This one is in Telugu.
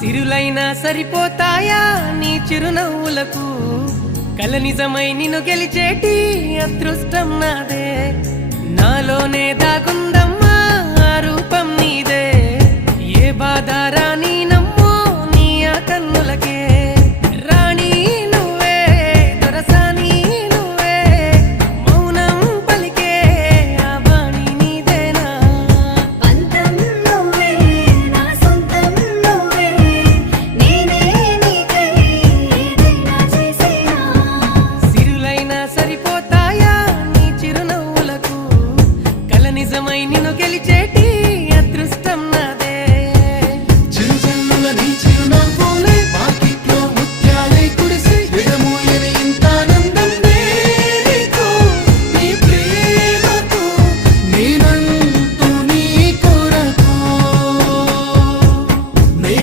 సిరులైనా సరిపోతాయా నీ చిరునవ్వులకు? కల నిజమై నిన్ను గెలిచేటి అదృష్టం నాదే. నాలోనే దాగుందమ్మా రూపం నీదే. ఏ బాధ రాని నిజమై నిన్ను గెలిచేటి